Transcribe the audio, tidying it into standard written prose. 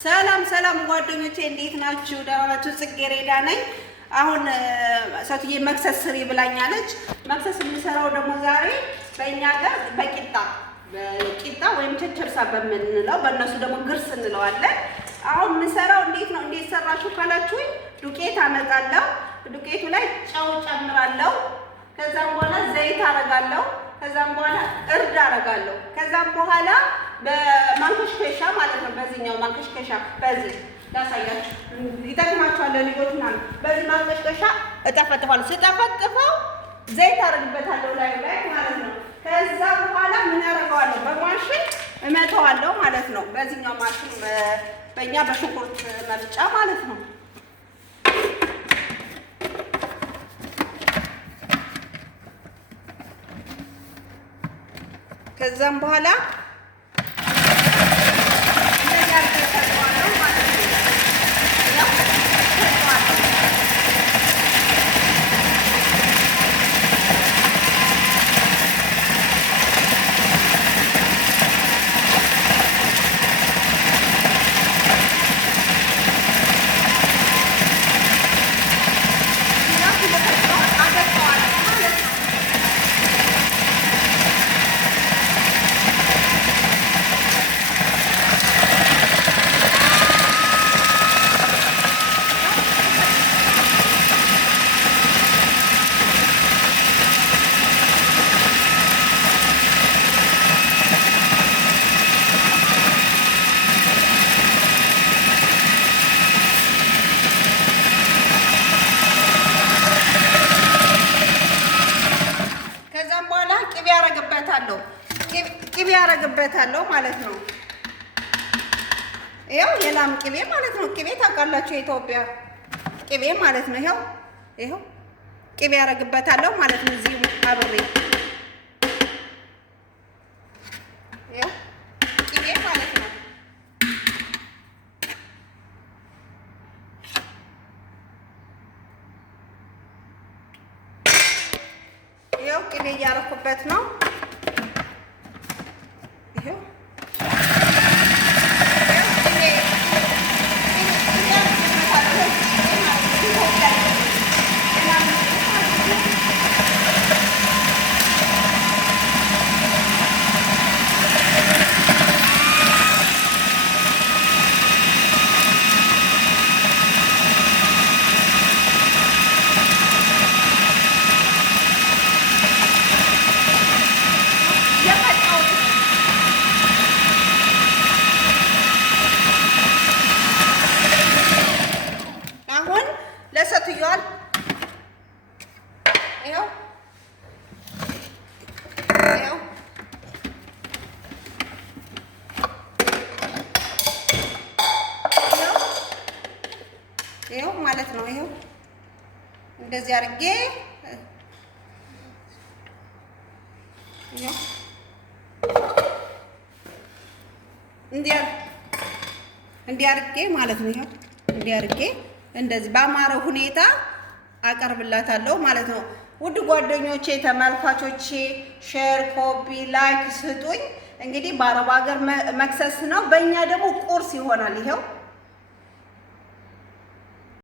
ሰላም ሰላም ጓደኞቼ እንዴት ናችሁ? ደህና ናችሁ? ጽጌረዳ ነኝ። አሁን ሰትዬ መክሰስ ስሪ ብላኛለች። መክሰስ የምሰራው ደግሞ ዛሬ በእኛ ጋር በቂጣ ወይም ቸቸብሳ በምንለው በእነሱ ደግሞ ግርስ እንለዋለን። አሁን የምሰራው እንዴት ሰራችሁ ካላችሁኝ ዱቄት አመጣለሁ። ዱቄቱ ላይ ጨው ጨምራለሁ። ከዛም በኋላ ዘይት አረጋለሁ። ከዛም በኋላ እርድ አረጋለሁ። ከዛም በኋላ በማንከሽከሻ ማለት ነው። በዚህኛው ማንከሽከሻ በዚህ ላሳያችሁ ይጠቅማችኋል ልጆች ማለት በዚህ ማንከሽከሻ እጠፈጥፋለሁ። ስጠፈጥፈው ዘይት አረግበታለሁ ላይ ማለት ነው። ከዛ በኋላ ምን አረጋዋለሁ? በማሽን እመተዋለሁ ማለት ነው። በዚህኛው ማሽን በእኛ በሽንኩርት መፍጫ ማለት ነው። ከዛም በኋላ ቅቤ ያረግበታለሁ ማለት ነው። ይኸው የላም ቅቤ ማለት ነው። ቅቤ ታውቃላችሁ፣ የኢትዮጵያ ቅቤ ማለት ነው። ይኸው ቅቤ ያረግበታለሁ ማለት ነው። እዚህ አብሬ ይኸው ቅቤ ማለት ነው። ይኸው ቅቤ እያረኩበት ነው። ለሰትዮዋል ይኸው ማለት ነው። ይኸው እንደዚህ አድርጌ እንዲህ አድርጌ ማለት ነው። ይኸው እንዲህ አድርጌ እንደዚህ በአማረ ሁኔታ አቀርብላታለሁ ማለት ነው። ውድ ጓደኞቼ ተመልካቾቼ ሼር፣ ኮፒ፣ ላይክ ስጡኝ። እንግዲህ በአረብ ሀገር መክሰስ ነው፣ በእኛ ደግሞ ቁርስ ይሆናል። ይኸው